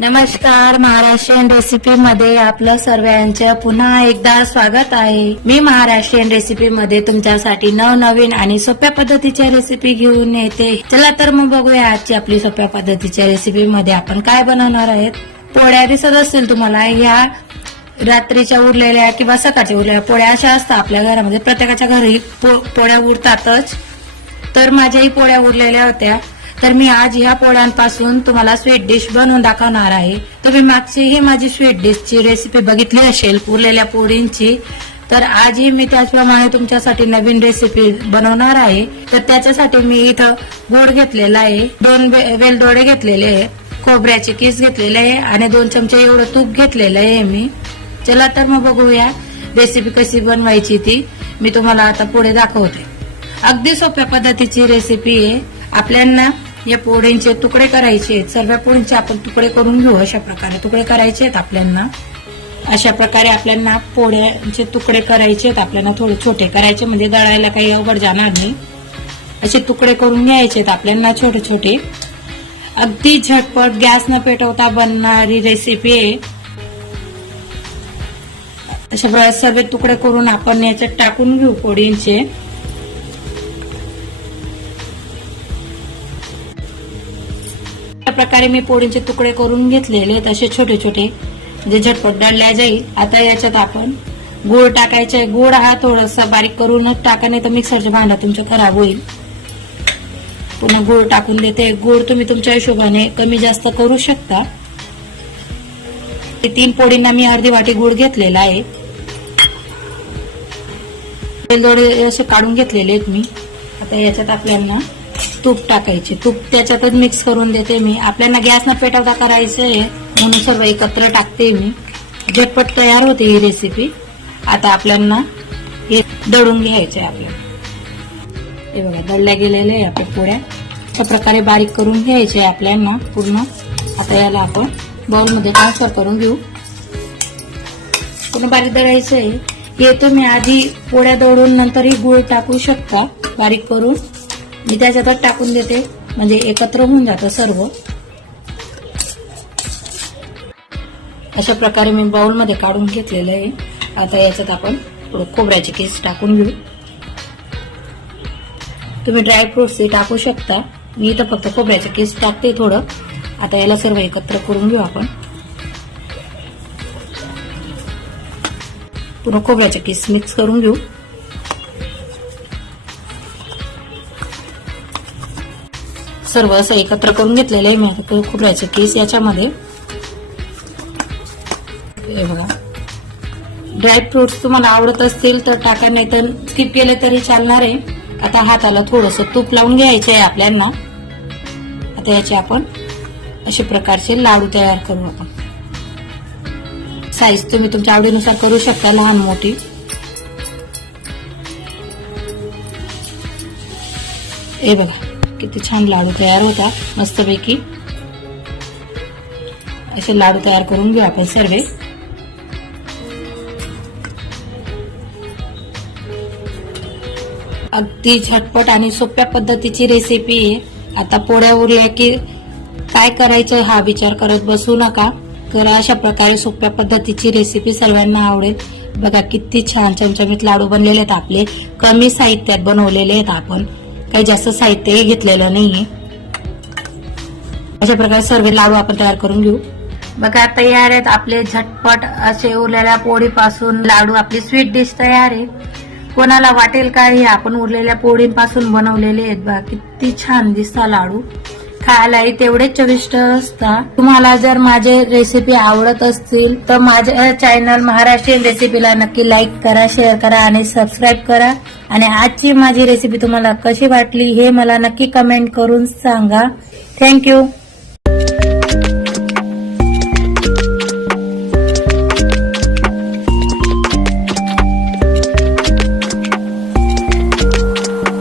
नमस्कार महाराष्ट्रीयन रेसिपी मध्ये आपलं सर्वांचं पुन्हा एकदा स्वागत आहे. मी महाराष्ट्रीयन रेसिपी मध्ये तुमच्यासाठी नवनवीन आणि सोप्या पद्धतीच्या रेसिपी घेऊन येते. चला तर मग बघूया आजची आपली सोप्या पद्धतीच्या रेसिपी मध्ये आपण काय बनवणार आहेत. पोळ्या दिसत असतील तुम्हाला ह्या रात्रीच्या उरलेल्या किंवा सकाळच्या उरलेल्या पोळ्या अशा असतात आपल्या घरामध्ये. प्रत्येकाच्या घरी पो- पोळ्या उरतातच. तर माझ्याही पोळ्या उरलेल्या होत्या. तर मी आज ह्या पोळ्यांपासून तुम्हाला स्वीट डिश बनवून दाखवणार आहे. तुम्ही मागची ही माझी स्वीट डिशची रेसिपी बघितली असेल उरलेल्या पोळींची तर आजही मी त्याचप्रमाणे तुमच्यासाठी नवीन रेसिपी बनवणार आहे. तर त्याच्यासाठी मी इथं गोड घेतलेला आहे दोन वेलदोडे घेतलेले आहे खोबऱ्याचे किस घेतलेले आहे आणि दोन चमचे एवढं तूप घेतलेलं आहे मी. चला तर मग बघूया रेसिपी कशी बनवायची ती. मी तुम्हाला आता पुढे दाखवते. अगदी सोप्या पद्धतीची रेसिपी आहे. आपल्यांना या पोळींचे तुकडे करायचे आहेत. सर्व पोळींचे आपण तुकडे करून घेऊ अशा प्रकारे. तुकडे करायचे आहेत आपल्याला अशा प्रकारे आपल्याला पोळ्यांचे तुकडे करायचे आहेत. आपल्याला थोडे छोटे करायचे म्हणजे दळायला काही अवघड जाणार नाही. असे तुकडे करून घ्यायचे आहेत आपल्याला छोटे छोटे. अगदी झटपट गॅस न पेटवता बनणारी रेसिपी आहे. अशा प्रकारे सर्व तुकडे करून आपण याच्यात टाकून घेऊ पोळींचे. प्रकारे मी पोळींचे तुकडे करून घेतलेले आहेत छोटे छोटे जे झटपट डळल्या जाईल. आता याच्यात आपण गुळ टाकायचा. आहे गुळ हा थोडासा बारीक करूनच टाका नाही तर मिक्सरच्या भांडा तुमचं खराब होईल. पुन्हा गुळ टाकून देते. गुळ तुम्ही तुमच्या हिशोबाने कमी जास्त करू शकता. ते तीन पोळींना मी अर्धी वाटी गुळ घेतलेला आहे. वेलदोडे असे काढून घेतलेले आहेत मी. आता याच्यात आपल्याला तूप टाकायचे. तूप त्याच्यातच मिक्स करून देते मी. आपल्याला गॅसनं पेटवता करायचं आहे म्हणून सर्व एकत्र टाकते मी. झटपट तयार होते ही रेसिपी आता आपल्याला हे दळून घ्यायचे आपल्याला. हे बघा दळल्या गेलेल्या आहे आपल्या पोळ्या अशा प्रकारे बारीक करून घ्यायचे आपल्याला पूर्ण. आता याला आपण बाउलमध्ये ट्रान्सफर करून घेऊ. पूर्ण बारीक दळायचं आहे हे तुम्ही आधी पोळ्या दळून नंतरही गुळ टाकू शकता. बारीक करून. मी त्याच्यातच टाकून देते. म्हणजे एकत्र होऊन जातं सर्व. अशा प्रकारे मी बाउलमध्ये काढून घेतलेलं आहे. आता याच्यात आपण थोडं खोबऱ्याचे केस टाकून घेऊ. तुम्ही ड्रायफ्रुट्स टाकू शकता. मी इथं फक्त खोबऱ्याचे केस टाकते थोडं. आता याला सर्व एकत्र करून घेऊ आपण. पूर्ण खोबऱ्याचे केस मिक्स करून घेऊ. सर्व असं एकत्र करून घेतलेलं आहे. मी खोबऱ्याचे केस याच्यामध्ये. हे बघा. ड्रायफ्रुट्स तुम्हाला आवडत असतील तर टाका नाही तर स्किप केले तरी चालणार आहे. आता हाताला थोडस तूप लावून घ्यायचं आहे आपल्याला आता याचे आपण अशा प्रकारचे लाडू तयार करू आपण साईज तुम्ही तुमच्या आवडीनुसार करू शकता लहान मोठी. हे बघा. किती छान लाडू तयार होता मस्तपैकी. असे लाडू तयार करून घेऊ आपण सर्व. अगदी झटपट आणि सोप्या पद्धतीची रेसिपी आहे. आता पोळ्या उरल्या की काय करायचं हा विचार करत बसू नका. तर अशा प्रकारे सोप्या पद्धतीची रेसिपी सर्वांना आवडेल. बघा किती छान चमचमीत लाडू बनलेले आहेत आपले. कमी साहित्यात बनवलेले आहेत आपण. काही जास्त साहित्यही घेतलेलं नाहीये. अशा प्रकारे सर्व लाडू आपण तयार करून घेऊ. बघा तयार आहेत आपले झटपट असे उरलेल्या पोळीपासून लाडू आपली स्वीट डिश तयार आहे. कोणाला वाटेल का हे आपण उरलेल्या पोळींपासून बनवलेले आहेत बघा किती छान दिसता लाडू. खायलाही तेवढे चविष्ट असतात तुम्हाला जर माझे रेसिपी आवडत असतील तर माझ्या चॅनल महाराष्ट्रीयन रेसिपीला नक्की लाईक करा शेअर करा आणि सबस्क्राईब करा. आणि आजची माझी रेसिपी तुम्हाला कशी वाटली हे मला नक्की कमेंट करून सांगा. थँक्यू